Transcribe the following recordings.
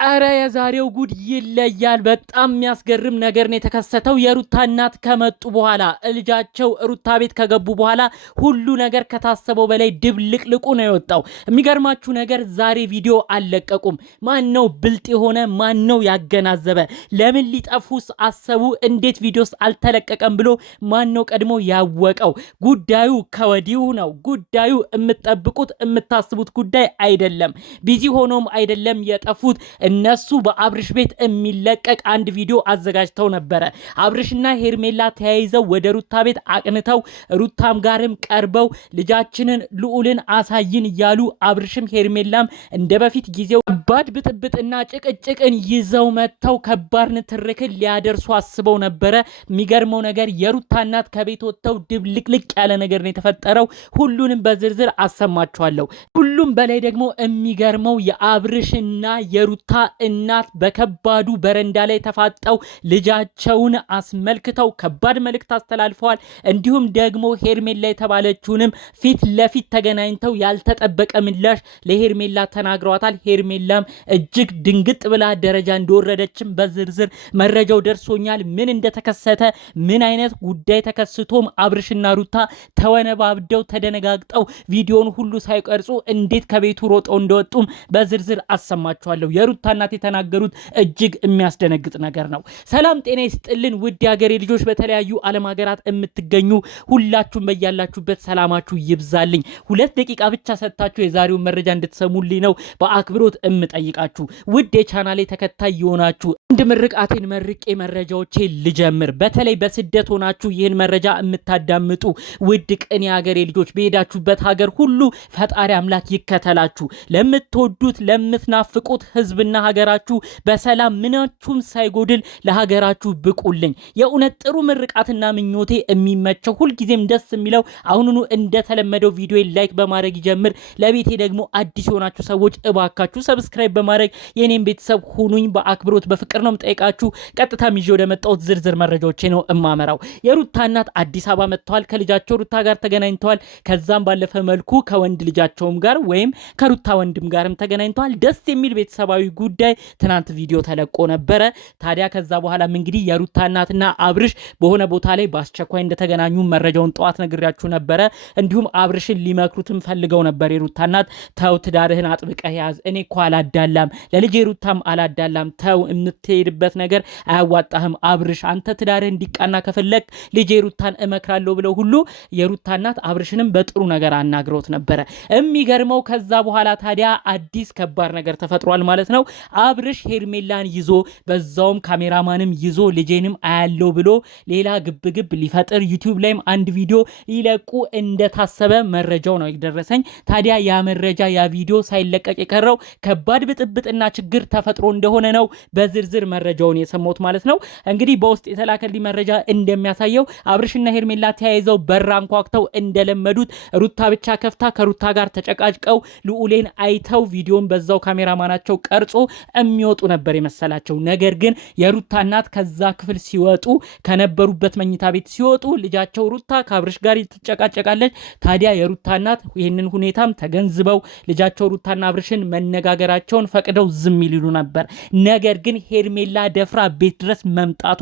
አረ የዛሬው ጉድ ይለያል። በጣም የሚያስገርም ነገር ነው የተከሰተው። የሩታ እናት ከመጡ በኋላ ልጃቸው ሩታ ቤት ከገቡ በኋላ ሁሉ ነገር ከታሰበው በላይ ድብልቅልቁ ነው የወጣው። የሚገርማችሁ ነገር ዛሬ ቪዲዮ አልለቀቁም። ማን ነው ብልጥ የሆነ? ማን ነው ያገናዘበ? ለምን ሊጠፉስ አሰቡ? እንዴት ቪዲዮስ አልተለቀቀም ብሎ ማን ነው ቀድሞ ያወቀው? ጉዳዩ ከወዲሁ ነው። ጉዳዩ የምትጠብቁት የምታስቡት ጉዳይ አይደለም። ቢዚ ሆኖም አይደለም የጠፉት። እነሱ በአብርሽ ቤት የሚለቀቅ አንድ ቪዲዮ አዘጋጅተው ነበረ። አብርሽና ሄርሜላ ተያይዘው ወደ ሩታ ቤት አቅንተው ሩታም ጋርም ቀርበው ልጃችንን ልዑልን አሳይን እያሉ አብርሽም ሄርሜላም እንደ በፊት ጊዜው ከባድ ብጥብጥና ጭቅጭቅን ይዘው መጥተው ከባድ ንትርክን ሊያደርሱ አስበው ነበረ። የሚገርመው ነገር የሩታ እናት ከቤት ወጥተው ድብልቅልቅ ያለ ነገር ነው የተፈጠረው። ሁሉንም በዝርዝር አሰማችኋለሁ። ሁሉም በላይ ደግሞ የሚገርመው የአብርሽና የሩታ እናት በከባዱ በረንዳ ላይ ተፋጠው ልጃቸውን አስመልክተው ከባድ መልእክት አስተላልፈዋል። እንዲሁም ደግሞ ሄርሜላ የተባለችውንም ፊት ለፊት ተገናኝተው ያልተጠበቀ ምላሽ ለሄርሜላ ተናግረዋታል። ሄርሜላም እጅግ ድንግጥ ብላ ደረጃ እንደወረደችም በዝርዝር መረጃው ደርሶኛል። ምን እንደተከሰተ ምን አይነት ጉዳይ ተከስቶም አብርሽና ሩታ ተወነባብደው ተደነጋግጠው ቪዲዮን ሁሉ ሳይቀርጹ እንዴት ከቤቱ ሮጠው እንደወጡም በዝርዝር አሰማችኋለሁ። የሩታ እናት የተናገሩት እጅግ የሚያስደነግጥ ነገር ነው። ሰላም ጤና ይስጥልን ውድ የሀገሬ ልጆች፣ በተለያዩ ዓለም ሀገራት የምትገኙ ሁላችሁም በያላችሁበት ሰላማችሁ ይብዛልኝ። 2 ደቂቃ ብቻ ሰጥታችሁ የዛሬውን መረጃ እንድትሰሙልኝ ነው በአክብሮት እምጠይቃችሁ። ውድ የቻናሌ ተከታይ የሆናችሁ አንድ ምርቃቴን መርቄ መረጃዎቼ ልጀምር። በተለይ በስደት ሆናችሁ ይህን መረጃ የምታዳምጡ ውድ ቅን የሀገሬ ልጆች በሄዳችሁበት ሀገር ሁሉ ፈጣሪ አምላክ ይከተላችሁ። ለምትወዱት ለምትናፍቁት ህዝብና ሀገራችሁ በሰላም ምናችሁም ሳይጎድል ለሀገራችሁ ብቁልኝ። የእውነት ጥሩ ምርቃትና ምኞቴ የሚመቸው ሁልጊዜም ደስ የሚለው አሁኑኑ እንደተለመደው ቪዲዮ ላይክ በማድረግ ይጀምር። ለቤቴ ደግሞ አዲስ የሆናችሁ ሰዎች እባካችሁ ሰብስክራይብ በማድረግ የኔን ቤተሰብ ሁኑኝ። በአክብሮት በፍቅር ነው የምጠይቃችሁ። ቀጥታ ይዤ ወደ መጣሁት ዝርዝር መረጃዎቼ ነው እማመራው። የሩታ እናት አዲስ አበባ መጥተዋል። ከልጃቸው ሩታ ጋር ተገናኝተዋል። ከዛም ባለፈ መልኩ ከወንድ ልጃቸውም ጋር ወይም ከሩታ ወንድም ጋርም ተገናኝተዋል። ደስ የሚል ቤተሰባዊ ጉዳይ ትናንት ቪዲዮ ተለቆ ነበረ። ታዲያ ከዛ በኋላም እንግዲህ የሩታ እናትና አብርሽ በሆነ ቦታ ላይ በአስቸኳይ እንደተገናኙ መረጃውን ጠዋት ነግሬያችሁ ነበረ። እንዲሁም አብርሽን ሊመክሩትም ፈልገው ነበር። የሩታ እናት ተው ትዳርህን አጥብቀህ ያዝ፣ እኔ እኮ አላዳላም፣ ለልጄ ሩታም አላዳላም፣ ተው የምትሄድበት ነገር አያዋጣህም አብርሽ፣ አንተ ትዳርህ እንዲቃና ከፈለግ ልጄ ሩታን እመክራለሁ ብለው ሁሉ የሩታ እናት አብርሽንም በጥሩ ነገር አናግረውት ነበረ። የሚገርመው ከዛ በኋላ ታዲያ አዲስ ከባድ ነገር ተፈጥሯል ማለት ነው። አብርሽ ሄርሜላን ይዞ በዛውም ካሜራማንም ይዞ ልጄንም አያለው ብሎ ሌላ ግብግብ ሊፈጥር ዩቲዩብ ላይም አንድ ቪዲዮ ሊለቁ እንደታሰበ መረጃው ነው የደረሰኝ። ታዲያ ያ መረጃ ያ ቪዲዮ ሳይለቀቅ የቀረው ከባድ ብጥብጥና ችግር ተፈጥሮ እንደሆነ ነው በዝርዝር መረጃውን የሰማሁት ማለት ነው። እንግዲህ በውስጥ የተላከልኝ መረጃ እንደሚያሳየው አብርሽና ሄርሜላ ተያይዘው በር አንኳኩተው እንደለመዱት ሩታ ብቻ ከፍታ ከሩታ ጋር ተጨቃጭቀው ልዑሌን አይተው ቪዲዮን በዛው ካሜራማናቸው ቀርጾ የሚወጡ ነበር የመሰላቸው። ነገር ግን የሩታ እናት ከዛ ክፍል ሲወጡ ከነበሩበት መኝታ ቤት ሲወጡ ልጃቸው ሩታ ከአብርሽ ጋር ትጨቃጨቃለች። ታዲያ የሩታ እናት ይህንን ሁኔታም ተገንዝበው ልጃቸው ሩታና አብርሽን መነጋገራቸውን ፈቅደው ዝም ይሉ ነበር። ነገር ግን ሄርሜላ ደፍራ ቤት ድረስ መምጣቷ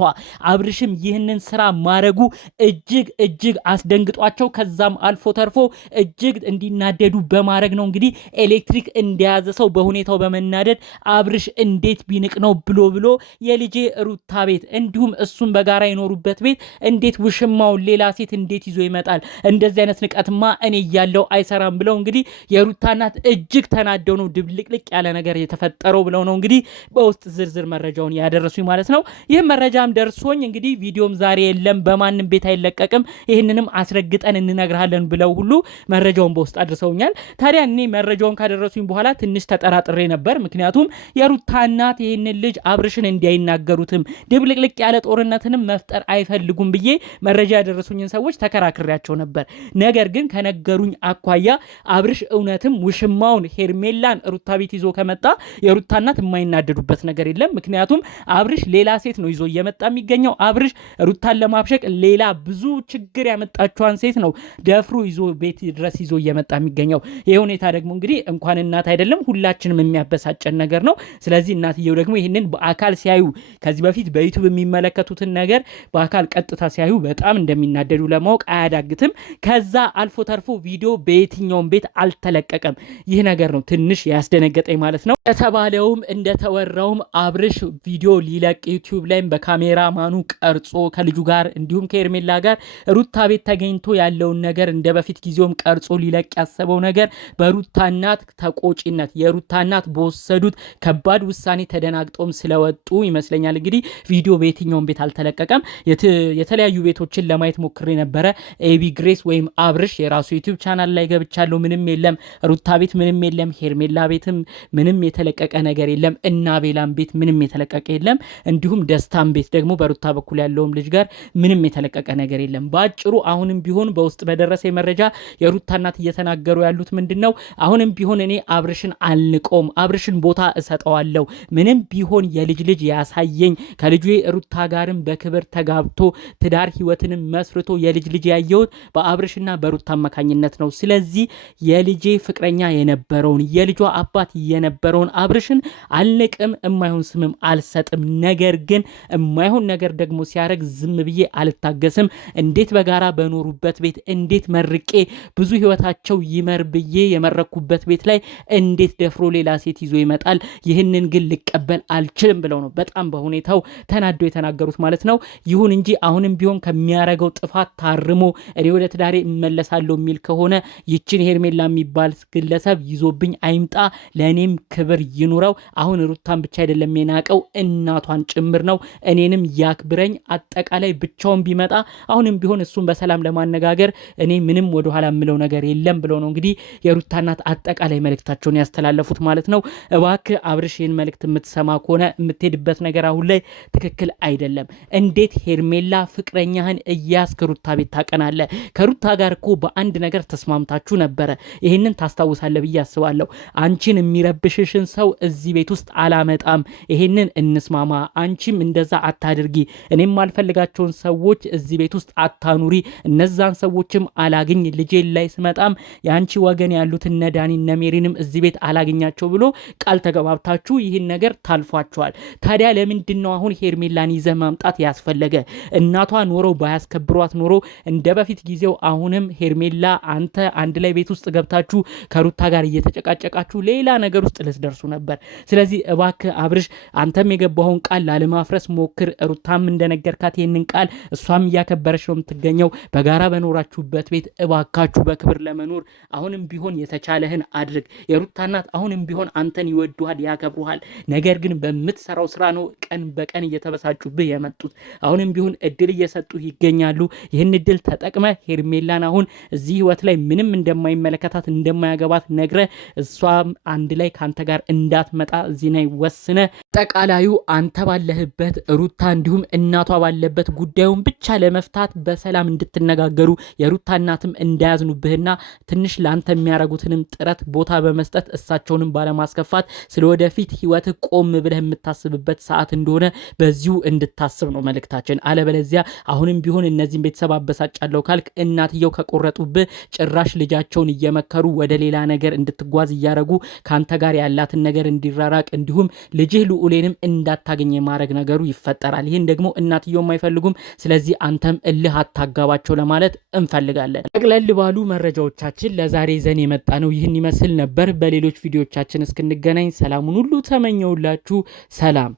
አብርሽም ይህንን ስራ ማረጉ እጅግ አስደንግጧቸው ከዛም አልፎ ተርፎ እጅግ እንዲናደዱ በማድረግ ነው እንግዲህ ኤሌክትሪክ እንደያዘ ሰው በሁኔታው በመናደድ አብርሽ እንዴት ቢንቅ ነው ብሎ የልጄ ሩታ ቤት እንዲሁም እሱም በጋራ የኖሩበት ቤት እንዴት ውሽማውን ሌላ ሴት እንዴት ይዞ ይመጣል? እንደዚህ አይነት ንቀትማ እኔ እያለው አይሰራም ብለው እንግዲህ የሩታ እናት እጅግ ተናደው ነው ድብልቅልቅ ያለ ነገር የተፈጠረው ብለው ነው እንግዲህ በውስጥ ዝርዝር መረጃውን ያደረሱኝ ማለት ነው። ይህም መረጃም ደርሶኝ እንግዲህ ቪዲዮም ዛሬ የለም በማንም ቤት አይለቀቅም፣ ይህንንም አስረግጠን እንነግርሃለን ብለው ሁሉ መረጃውን በውስጥ አድርሰውኛል። ታዲያ እኔ መረጃውን ካደረሱኝ በኋላ ትንሽ ተጠራጥሬ ነበር። ምክንያቱም የሩታ እናት ይህንን ልጅ አብርሽን እንዲያይናገሩትም ድብልቅልቅ ያለ ጦርነትንም መፍጠር አይፈልጉም ብዬ መረጃ ያደረሱኝን ሰዎች ተከራክሬያቸው ነበር። ነገር ግን ከነገሩኝ አኳያ አብርሽ እውነትም ውሽማውን ሄርሜላን ሩታ ቤት ይዞ ከመጣ የሩታ እናት የማይናደዱበት ነገር የለም። ምክንያቱም አብርሽ ሌላ ሴት ነው ይዞ እየመጣ የሚገኘው። አብርሽ ሩታን ለማብሸቅ ሌላ ብዙ ችግር ያመጣችዋን ሴት ነው ደፍሮ ይዞ ቤት ድረስ ይዞ እየመጣ የሚገኘው። ይህ ሁኔታ ደግሞ እንግዲህ እንኳን እናት አይደለም ሁላችንም የሚያበሳጨን ነገር ነው። ስለዚህ እናትየው ደግሞ ይህንን በአካል ሲያዩ ከዚህ በፊት በዩቲዩብ የሚመለከቱትን ነገር በአካል ቀጥታ ሲያዩ በጣም እንደሚናደዱ ለማወቅ አያዳግትም። ከዛ አልፎ ተርፎ ቪዲዮ በየትኛውም ቤት አልተለቀቀም። ይህ ነገር ነው ትንሽ ያስደነገጠኝ ማለት ነው። የተባለውም እንደተወራውም አብርሽ ቪዲዮ ሊለቅ ዩቲዩብ ላይም በካሜራ ማኑ ቀርጾ ከልጁ ጋር እንዲሁም ከኤርሜላ ጋር ሩታ ቤት ተገኝቶ ያለውን ነገር እንደ በፊት ጊዜውም ቀርጾ ሊለቅ ያሰበው ነገር በሩታ እናት ተቆጪነት የሩታ እናት በወሰዱት ከባድ ውሳኔ ተደናግጦም ስለወጡ ይመስለኛል እንግዲህ ቪዲዮ በየትኛውም ቤት አልተለቀቀም። የተለያዩ ቤቶችን ለማየት ሞክሬ ነበረ። ኤቢ ግሬስ ወይም አብርሽ የራሱ ዩቲዩብ ቻናል ላይ ገብቻለሁ፣ ምንም የለም። ሩታ ቤት ምንም የለም። ሄርሜላ ቤትም ምንም የተለቀቀ ነገር የለም። እና ቤላም ቤት ምንም የተለቀቀ የለም። እንዲሁም ደስታም ቤት ደግሞ በሩታ በኩል ያለውም ልጅ ጋር ምንም የተለቀቀ ነገር የለም። በአጭሩ አሁንም ቢሆን በውስጥ በደረሰ መረጃ የሩታ እናት እየተናገሩ ያሉት ምንድነው? አሁንም ቢሆን እኔ አብርሽን አልንቆም፣ አብርሽን ቦታ እሰጠዋለሁ። ምንም ቢሆን የልጅ ልጅ ያሳየኝ ከልጁ ሩታ ጋርም በክብር ተጋብቶ ትዳር ህይወትንም መስርቶ የልጅ ልጅ ያየሁት በአብርሽና በሩታ አማካኝነት ነው። ስለዚህ የልጄ ፍቅረኛ የነበረውን የልጇ አባት የነበረውን አብርሽን አልንቅም፣ የማይሆን ስምም አልሰጥም። ነገር ግን የማይሆን ነገር ደግሞ ሲያደርግ ዝም ብዬ አልታገስም። እንዴት በጋራ በኖሩበት ቤት እንዴት መርቄ ብዙ ህይወታቸው ይመር ብዬ የመረኩበት ቤት ላይ እንዴት ደፍሮ ሌላ ሴት ይዞ ይመጣል? ይህንን ግን ልቀበል አልችልም ብለው ነው በጣም በሁኔታው ተናደው የተናገሩት ማለት ነው። ይሁን እንጂ አሁንም ቢሆን ከሚያረገው ጥፋት ታርሞ እኔ ወደ ትዳሬ እመለሳለሁ የሚል ከሆነ ይችን ሄርሜላ የሚባል ግለሰብ ይዞብኝ አይምጣ፣ ለእኔም ክብር ይኑረው። አሁን ሩታን ብቻ አይደለም የናቀው እናቷን ጭምር ነው። እኔንም ያክብረኝ። አጠቃላይ ብቻውን ቢመጣ አሁንም ቢሆን እሱን በሰላም ለማነጋገር እኔ ምንም ወደኋላ የምለው ነገር የለም ብለው ነው እንግዲህ የሩታ እናት አጠቃላይ መልእክታቸውን ያስተላለፉት ማለት ነው። እባክህ አብርሽ ይህን መልእክት የምትሰማ ከሆነ የምትሄድበት ነገር አሁን ላይ ትክክል አይደለም። እንዴት ሄርሜላ ፍቅረኛህን እያስክ ሩታ ቤት ታቀናለህ? ከሩታ ጋር እኮ በአንድ ነገር ተስማምታችሁ ነበረ። ይህንን ታስታውሳለህ ብዬ አስባለሁ። አንቺን የሚረብሽሽን ሰው እዚህ ቤት ውስጥ አላመጣም፣ ይህንን እንስማማ። አንቺም እንደዛ አታድርጊ። እኔም ማልፈልጋቸውን ሰዎች እዚህ ቤት ውስጥ አታኑሪ። እነዛን ሰዎችም አላግኝ። ልጄን ላይ ስመጣም የአንቺ ወገን ያሉት እነ ዳኒ እነ ሜሪንም እዚህ ቤት አላግኛቸው ብሎ ቃል ተገባብታችሁ ይህን ነገር ታልፏቸዋል። ታዲያ ለምንድን ነው አሁን ሄርሜላን ይዘህ ማምጣት ያስፈለገ? እናቷ ኖረው ባያስከብሯት ኖሮ እንደ በፊት ጊዜው አሁንም ሄርሜላ አንተ አንድ ላይ ቤት ውስጥ ገብታችሁ ከሩታ ጋር እየተጨቃጨቃችሁ ሌላ ነገር ውስጥ ልትደርሱ ነበር። ስለዚህ እባክህ አብርሽ አንተም የገባውን ቃል ላለማፍረስ ሞክር። ሩታም እንደነገርካት ይህንን ቃል እሷም እያከበረች ነው የምትገኘው። በጋራ በኖራችሁበት ቤት እባካችሁ በክብር ለመኖር አሁንም ቢሆን የተቻለህን አድርግ። የሩታ እናት አሁንም ቢሆን አንተን ይወዱሃል፣ ያከብሩሃል። ነገር ግን በምትሰራው ስራ ነው ቀን በቀን እየተበሳጩብህ የመጡት። አሁንም ቢሆን እድል እየሰጡ ይገኛሉ። ይህን እድል ተጠቅመ ሄርሜላን አሁን እዚህ ህይወት ላይ ምንም እንደማይመለከታት እንደማያገባት ነግረ እሷም አንድ ላይ ካንተ ጋር እንዳትመጣ እዚህ ላይ ወስነ ጠቃላዩ አንተ ባለህበት ሩታ እንዲሁም እናቷ ባለበት ጉዳዩን ብቻ ለመፍታት በሰላም እንድትነጋገሩ የሩታ እናትም እንዳያዝኑብህና ትንሽ ለአንተ የሚያረጉትንም ጥረት ቦታ በመስጠት እሳቸውንም ባለማስከፋት ስለወደፊት ህይወት ቆም ብለህ የምታስብበት ሰዓት እንደሆነ በዚሁ እንድታስብ ነው መልእክታችን። አለበለዚያ አሁንም ቢሆን እነዚህን ቤተሰብ አበሳጫለሁ ካልክ እናትየው ከቆረጡብህ ጭራሽ ልጃቸውን እየመከሩ ወደ ሌላ ነገር እንድትጓዝ እያረጉ ካንተ ጋር ያላትን ነገር እንዲራራቅ እንዲሁም ልጅህ ልዑሌንም እንዳታገኝ የማድረግ ነገሩ ይፈጠራል። ይህን ደግሞ እናትየውም አይፈልጉም። ስለዚህ አንተም እልህ አታጋባቸው ለማለት እንፈልጋለን። ጠቅለል ባሉ መረጃዎቻችን ለዛሬ ዘን የመጣ ነው ይህን ይመስል ነበር። በሌሎች ቪዲዮቻችን እስክንገናኝ ሰላሙን ሁሉ ተመኘውላችሁ። ሰላም።